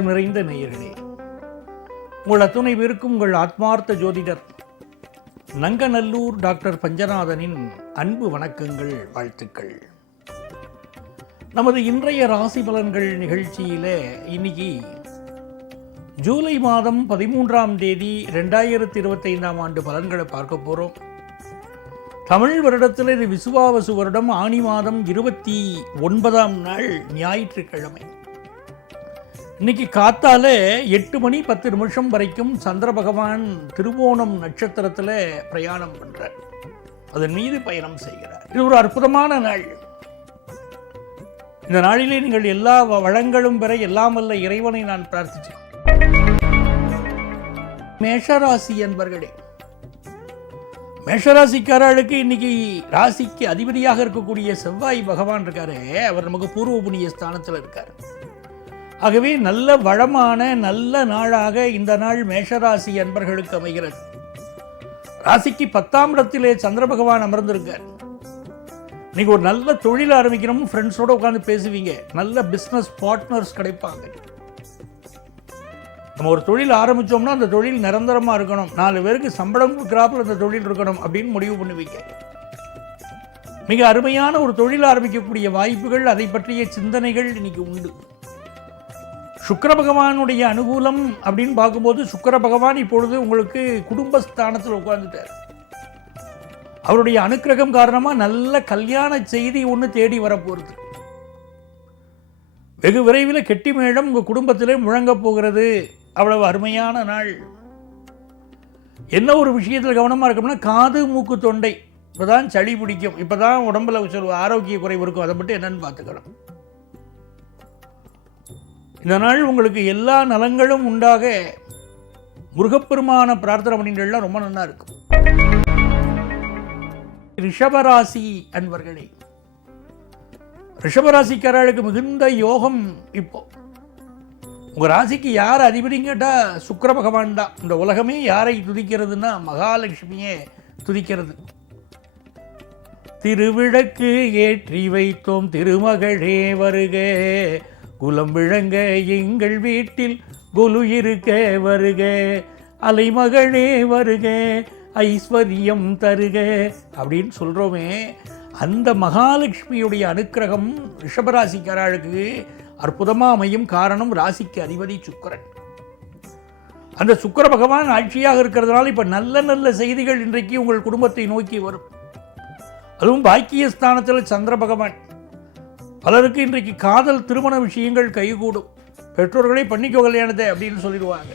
நெஞ்சம் நிறைந்த நேயர்களே, உங்கள் அத்துணை பேருக்கும் உங்கள் ஆத்மார்த்த ஜோதிடர் நங்கநல்லூர் டாக்டர் பஞ்சநாதனின் அன்பு வணக்கங்கள், வாழ்த்துக்கள். நமது இன்றைய ராசி பலன்கள் நிகழ்ச்சியில் இன்னைக்கு ஜூலை மாதம் 13ஆம் தேதி 2025ஆம் ஆண்டு பலன்களை பார்க்க போகிறோம். தமிழ் வருடத்தில் இது விசுவாவசு வருடம், ஆனி மாதம் 29ஆம் நாள் ஞாயிற்றுக்கிழமை. இன்னைக்கு காத்தால 8 மணி 10 நிமிஷம் வரைக்கும் சந்திர பகவான் திருவோணம் நட்சத்திரத்தில் பிரயாணம் பண்றார். அதன் மீது பயணம் செய்கிறார். இது ஒரு அற்புதமான நாள். இந்த நாளிலே நீங்கள் எல்லா வளங்களும் பெற எல்லாம் வல்ல இறைவனை நான் பிரார்த்திச்சேன். மேஷராசி என்பர்களே, மேஷராசிக்காரர்களுக்கு இன்னைக்கு ராசிக்கு அதிபதியாக இருக்கக்கூடிய செவ்வாய் பகவான் இருக்காரு. அவர் நமக்கு பூர்வ புண்ணிய ஸ்தானத்தில் இருக்கார். ஆகவே நல்ல வளமான நல்ல நாளாக இந்த நாள் மேஷராசி அன்பர்களுக்கு அமைகிறது. ராசிக்கு 10ஆம் இடத்திலே சந்திர பகவான் அமர்ந்திருக்கார். நீங்கள் ஒரு நல்ல தொழில் ஆரம்பிக்கணும், ஃப்ரெண்ட்ஸோடு உட்காந்து பேசுவீங்க, நல்ல பிஸ்னஸ் பார்ட்னர்ஸ் கிடைப்பாங்க. நம்ம ஒரு தொழில் ஆரம்பித்தோம்னா அந்த தொழில் நிரந்தரமாக இருக்கணும், 4 பேருக்கு சம்பளம் கொடுக்குறாப்புல அந்த தொழில் இருக்கணும் அப்படின்னு முடிவு பண்ணுவீங்க. மிக அருமையான ஒரு தொழில் ஆரம்பிக்கக்கூடிய வாய்ப்புகள், அதை பற்றிய சிந்தனைகள் இன்னைக்கு உண்டு. சுக்கிர பகவானுடைய அனுகூலம் அப்படின்னு பார்க்கும்போது சுக்கிர பகவான் இப்பொழுது உங்களுக்கு குடும்பஸ்தானத்தில் உட்கார்ந்துட்டார். அவருடைய அனுக்கிரகம் காரணமாக நல்ல கல்யாண செய்தி ஒன்று தேடி வரப்போகிறது. வெகு விரைவில் கெட்டி மேளம் உங்கள் குடும்பத்திலே முழங்கப் போகிறது. அவ்வளவு அருமையான நாள். என்ன ஒரு விஷயத்தில் கவனமாக இருக்கணும்னா, காது மூக்கு தொண்டை இப்போதான் சளி பிடிக்கும், இப்போதான் உடம்புல ஆரோக்கிய குறைவு இருக்கும், அதை மட்டும் என்னன்னு பார்த்துக்கணும். இந்த நாள் உங்களுக்கு எல்லா நலங்களும் உண்டாக முருகப்பெருமான பிரார்த்தனை பண்ணிட்டுலாம் ரொம்ப நல்லா இருக்கும். ரிஷபராசி அன்பர்களே, ரிஷபராசிக்காரர்களுக்கு மிகுந்த யோகம். இப்போ உங்கள் ராசிக்கு யார் அதிபதின்னு கேட்டால் சுக்கிர பகவான் தான். இந்த உலகமே யாரை துதிக்கிறதுனா மகாலட்சுமியே துதிக்கிறது. திருவிளக்கு ஏற்றி வைத்தோம் திருமகளே வருக, குலம் விளங்க எங்கள் வீட்டில் குலு இருக்க வருக, அலைமகளே வருக ஐஸ்வர்யம் தருக அப்படின்னு சொல்கிறோமே, அந்த மகாலட்சுமியுடைய அனுக்கிரகம் ரிஷபராசிக்காரர்களுக்கு அற்புதமாக அமையும். காரணம், ராசிக்கு அதிபதி சுக்கிரன். அந்த சுக்கிர பகவான் ஆட்சியாக இருக்கிறதுனால இப்போ நல்ல நல்ல செய்திகள் இன்றைக்கு உங்கள் குடும்பத்தை நோக்கி வரும். அதுவும் பாக்கியஸ்தானத்தில் சந்திர பகவான். பலருக்கு இன்றைக்கு காதல் திருமண விஷயங்கள் கைகூடும். பெற்றோர்களே பண்ணிக்கோ கல்யாணத்தை அப்படின்னு சொல்லிடுவாங்க.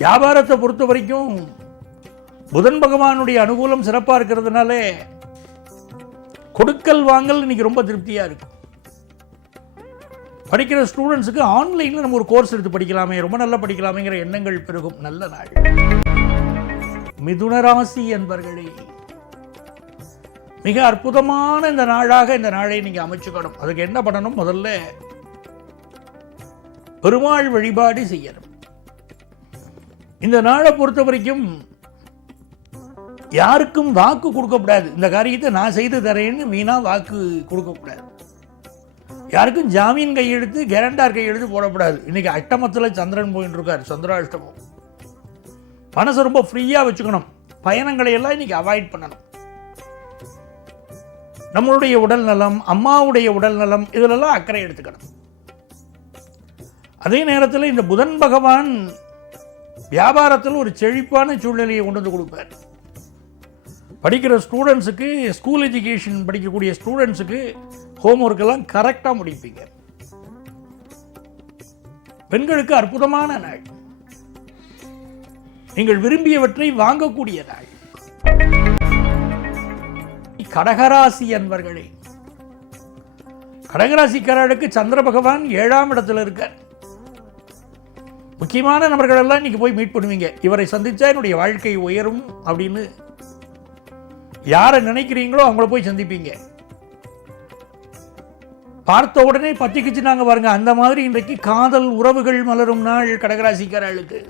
வியாபாரத்தை பொறுத்த வரைக்கும் புதன் பகவானுடைய அனுகூலம் சிறப்பாக இருக்கிறதுனால கொடுக்கல் வாங்கல் இன்னைக்கு ரொம்ப திருப்தியாக இருக்கும். படிக்கிற ஸ்டூடெண்ட்ஸுக்கு ஆன்லைனில் நம்ம ஒரு கோர்ஸ் எடுத்து படிக்கலாமே, ரொம்ப நல்லா படிக்கலாமேங்கிற எண்ணங்கள் பெருகும். நல்ல நாள். மிதுன ராசி என்பர்களே, மிக அற்புதமான இந்த நாளாக இந்த நாளை நீங்கள் அமைச்சுக்கணும். அதுக்கு என்ன பண்ணணும்? முதல்ல பெருமாள் வழிபாடு செய்யணும். இந்த நாளை பொறுத்த வரைக்கும் யாருக்கும் வாக்கு கொடுக்கக்கூடாது. இந்த காரியத்தை நான் செய்து தரேன்னு வீணா வாக்கு கொடுக்கக்கூடாது. யாருக்கும் ஜாமீன் கையெழுத்து கேரண்டார் கையெழுத்து போடக்கூடாது. இன்னைக்கு அஷ்டமத்தில் சந்திரன் போயிட்டு இருக்கார், சந்திராஷ்டமம். மனசை ரொம்ப ஃப்ரீயாக வச்சுக்கணும். பயணங்களை எல்லாம் இன்னைக்கு அவாய்ட் பண்ணணும். நம்மளுடைய உடல் நலம், அம்மாவுடைய உடல் நலம், இதிலெல்லாம் அக்கறை எடுத்துக்கணும். அதே நேரத்தில் இந்த புதன் பகவான் வியாபாரத்தில் ஒரு செழிப்பான சூழ்நிலையை கொண்டு வந்து கொடுப்பார். படிக்கிற ஸ்டூடெண்ட்ஸுக்கு, ஸ்கூல் எஜுகேஷன் படிக்கக்கூடிய ஸ்டூடெண்ட்ஸுக்கு ஹோம்ஒர்க் எல்லாம் கரெக்டாக முடிப்பீங்க. பெண்களுக்கு அற்புதமான நாள். நீங்கள் விரும்பியவற்றை வாங்கக்கூடிய நாள். கடகராசி அன்பர்களே, கடகராசிக்காரர்களுக்கு சந்திர பகவான் 7ஆம் இடத்துல இருக்கார். முக்கியமான நபர்கள் எல்லாம் இன்னைக்கு போய் மீட் பண்ணுவீங்க. இவரை சந்திச்சா என்னுடைய வாழ்க்கை உயரும் அப்படின்னு யாரை நினைக்கிறீங்களோ அவங்கள போய் சந்திப்பீங்க. பார்த்த உடனே பத்திக்கிச்சு நாங்க பாருங்க, அந்த மாதிரி இன்றைக்கு காதல் உறவுகள் மலரும் நாள் கடகராசிக்காரர்களுக்கு.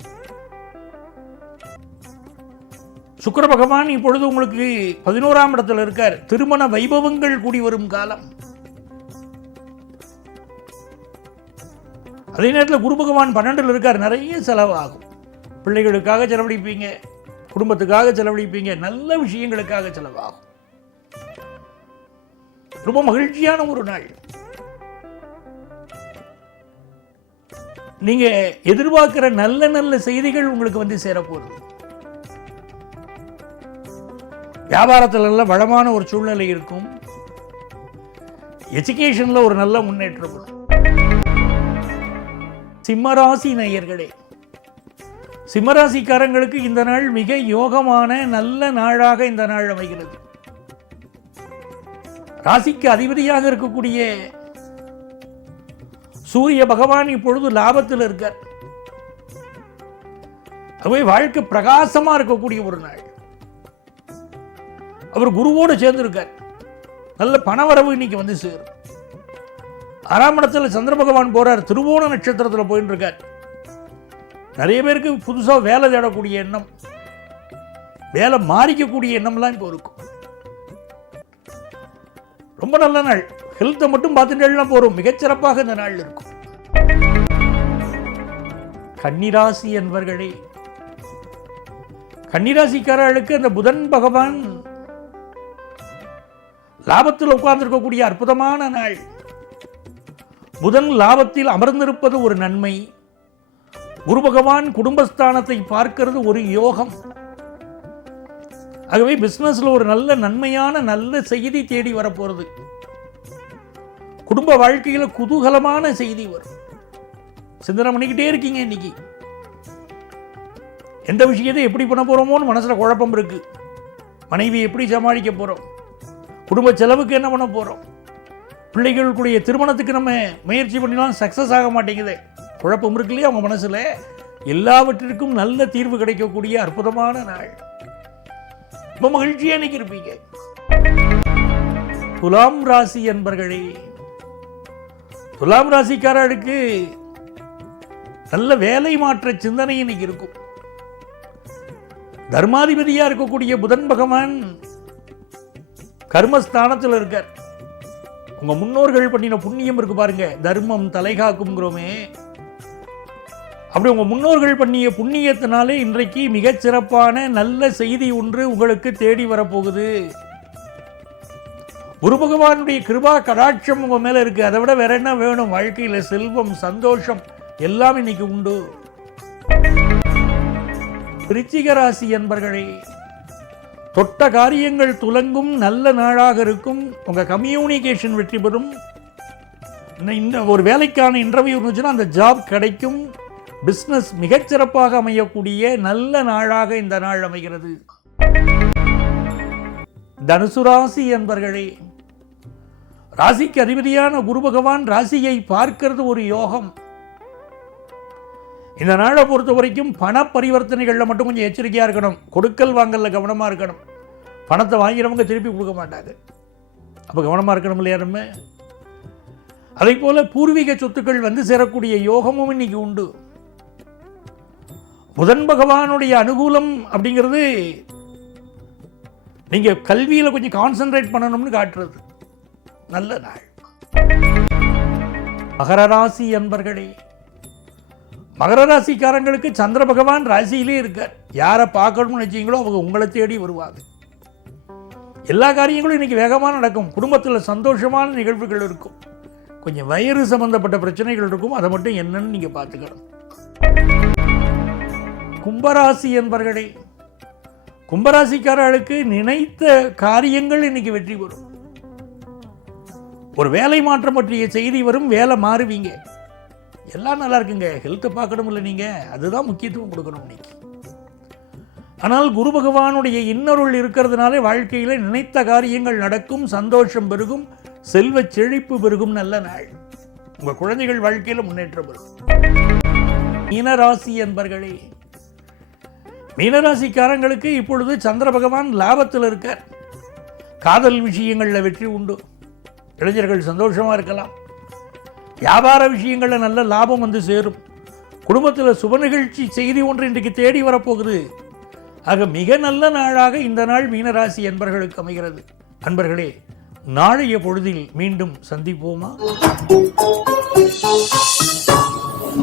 சுக்கிர பகவான் இப்பொழுது உங்களுக்கு 11ஆம் இடத்துல இருக்கார். திருமண வைபவங்கள் கூடி வரும் காலம். அதே நேரத்தில் குரு பகவான் 12ல் இருக்கார், நிறைய செலவாகும். பிள்ளைகளுக்காக செலவழிப்பீங்க, குடும்பத்துக்காக செலவழிப்பீங்க, நல்ல விஷயங்களுக்காக செலவாகும். ரொம்ப மகிழ்ச்சியான ஒரு நாள். நீங்க எதிர்பார்க்கிற நல்ல நல்ல செய்திகள் உங்களுக்கு வந்து சேரப்போகுது. வியாபாரத்தில் நல்ல வளமான ஒரு சூழ்நிலை இருக்கும். எஜுகேஷன்ல ஒரு நல்ல முன்னேற்றம் இருக்கும். சிம்மராசி நேயர்களே, சிம்மராசிக்காரங்களுக்கு இந்த நாள் மிக யோகமான நல்ல நாளாக இந்த நாள் அமைகிறது. ராசிக்கு அதிபதியாக இருக்கக்கூடிய சூரிய பகவான் இப்பொழுது லாபத்தில் இருக்கார். அதுவே வாழ்க்கை பிரகாசமா இருக்கக்கூடிய ஒரு நாள். அவர் குருவோடு சேர்ந்து இருக்கார். நல்ல பணவரவு இன்னைக்கு வந்து சேரும். 6ஆம் இடத்துல சந்திர பகவான் போறார், திருவோண நட்சத்திரத்தில் போயிட்டு இருக்கார். நிறைய பேருக்கு புதுசாக வேலை தேடக்கூடிய எண்ணம், வேலை மாறிக்கக்கூடிய எண்ணம்லாம் இப்போ இருக்கும். ரொம்ப நல்ல நாள். ஹெல்த்தை மட்டும் பார்த்துட்டேன்னா போறோம், மிகச்சிறப்பாக இந்த நாள் இருக்கும். கன்னிராசி என்பர்களே, கன்னிராசிக்காரர்களுக்கு அந்த புதன் பகவான் லாபத்தில் உட்கார்ந்திருக்கக்கூடிய அற்புதமான நாள். புதன் லாபத்தில் அமர்ந்திருப்பது ஒரு நன்மை. குரு பகவான் குடும்பஸ்தானத்தை பார்க்கிறது ஒரு யோகம். ஆகவே பிசினஸ்ல ஒரு நல்ல நன்மையான நல்ல செய்தி தேடி வரப்போறது. குடும்ப வாழ்க்கையில குதூகலமான செய்தி வரும். சிந்தனை பண்ணிக்கிட்டே இருக்கீங்க. இன்னைக்கு எந்த விஷயத்தை எப்படி பண்ண போறோமோன்னு மனசுல குழப்பம் இருக்கு. மனைவி எப்படி சமாளிக்க போறோம், குடும்ப செலவுக்கு என்ன பண்ண போறோம், பிள்ளைகளுடைய திருமணத்துக்கு நம்ம முயற்சி பண்ணினாலும் சக்சஸ் ஆக மாட்டேங்குது, குழப்பம் இருக்கு இல்லையா அவங்க மனசுல. எல்லாவற்றிற்கும் நல்ல தீர்வு கிடைக்கக்கூடிய அற்புதமான நாள். ரொம்ப மகிழ்ச்சியா இன்னைக்கு இருப்பீங்க. துலாம் ராசி என்பர்களே, துலாம் ராசிக்காரர்களுக்கு நல்ல வேலை மாற்ற சிந்தனை இன்னைக்கு இருக்கும். தர்மாதிபதியா இருக்கக்கூடிய புதன் பகவான் கர்மஸ்தானத்தில் இருக்கார். உங்க முன்னோர்கள் பண்ணின புண்ணியம் இருக்கு பாருங்க, தர்மம் தலைகாக்கும்ங்கிறோமே, அப்படி உங்க முன்னோர்கள் பண்ணிய புண்ணியத்தினாலே இன்றைக்கு மிகச் சிறப்பான நல்ல செய்தி ஒன்று உங்களுக்கு தேடி வரப்போகுது. குரு பகவானுடைய கிருபா கடாட்சம் உங்க மேல இருக்கு. அதை விட வேற என்ன வேணும்? வாழ்க்கையில செல்வம், சந்தோஷம் எல்லாம் இன்னைக்கு உண்டு. விருச்சிக ராசி என்பர்களே, தொட்ட காரியங்கள் துலங்கும், நல்ல நாளாக இருக்கும். உங்க கம்யூனிகேஷன் வெற்றி பெறும். இந்த ஒரு வேலைக்கான இன்டர்வியூ இருந்துச்சுன்னா அந்த ஜாப் கிடைக்கும். பிசினஸ் மிகச்சிறப்பாக அமையக்கூடிய நல்ல நாளாக இந்த நாள் அமைகிறது. தனுசு ராசி என்பர்களே, ராசிக்கு அதிபதியான குரு பகவான் ராசியை பார்க்கிறது ஒரு யோகம். இந்த நாளை பொறுத்த வரைக்கும் பண பரிவர்த்தனைகள்ல மட்டும் கொஞ்சம் எச்சரிக்கையா இருக்கணும். கொடுக்கல் வாங்கல்ல கவனமா இருக்கணும். பணத்தை வாங்கிறவங்க திருப்பி கொடுக்க மாட்டாங்க, அப்ப கவனமா இருக்கணும் இல்லையா நம்ம. அதே போல பூர்வீக சொத்துக்கள் வந்து சேரக்கூடிய யோகமும் இன்னைக்கு உண்டு. புதன் பகவானுடைய அனுகூலம் அப்படிங்கிறது நீங்க கல்வியில கொஞ்சம் கான்சென்ட்ரேட் பண்ணணும்னு காட்டுறது. நல்ல நாள். மகர ராசி என்பர்களே, மகர ராசிக்காரங்களுக்கு சந்திர பகவான் ராசியிலே இருக்கார். யாரை பார்க்கணும்னு நினைச்சீங்களோ அவங்க உங்களை தேடி வருவாங்க. எல்லா காரியங்களும் இன்னைக்கு வேகமாக நடக்கும். குடும்பத்தில் சந்தோஷமான நிகழ்வுகள் இருக்கும். கொஞ்சம் வயிறு சம்பந்தப்பட்ட பிரச்சனைகள் இருக்கும், அதை மட்டும் என்னன்னு நீங்க பார்த்துக்கணும். கும்பராசி என்பர்களே, கும்பராசிக்காரர்களுக்கு நினைத்த காரியங்கள் இன்னைக்கு வெற்றி பெறும். ஒரு வேலை மாற்றம் பற்றிய செய்தி வரும், வேலை மாறுவீங்க. எல்லாம் நல்லா இருக்குங்க. ஹெல்த்தை பார்க்கணும் இல்லை நீங்க, அதுதான் முக்கியத்துவம் கொடுக்கணும் இன்னைக்கு. ஆனால் குரு பகவானுடைய இன்னொருள் இருக்கிறதுனால வாழ்க்கையில நினைத்த காரியங்கள் நடக்கும், சந்தோஷம் பெருகும், செல்வ செழிப்பு பெருகும். நல்ல நாள். உங்க குழந்தைகள் வாழ்க்கையில முன்னேற்றம் பெறும். மீனராசி என்பர்களே, மீனராசிக்காரங்களுக்கு இப்பொழுது சந்திர பகவான் லாபத்தில் இருக்கார். காதல் விஷயங்கள்ல வெற்றி உண்டு. இளைஞர்கள் சந்தோஷமா இருக்கலாம். வியாபார விஷயங்கள்ல நல்ல லாபம் வந்து சேரும். குடும்பத்தில் சுப நிகழ்ச்சி செய்தி ஒன்று இன்றைக்கு தேடி வரப்போகுது. ஆக மிக நல்ல நாளாக இந்த நாள் மீனராசி என்பர்களுக்கு அமைகிறது. அன்பர்களே, நாளைய பொழுதில் மீண்டும் சந்திப்போமா?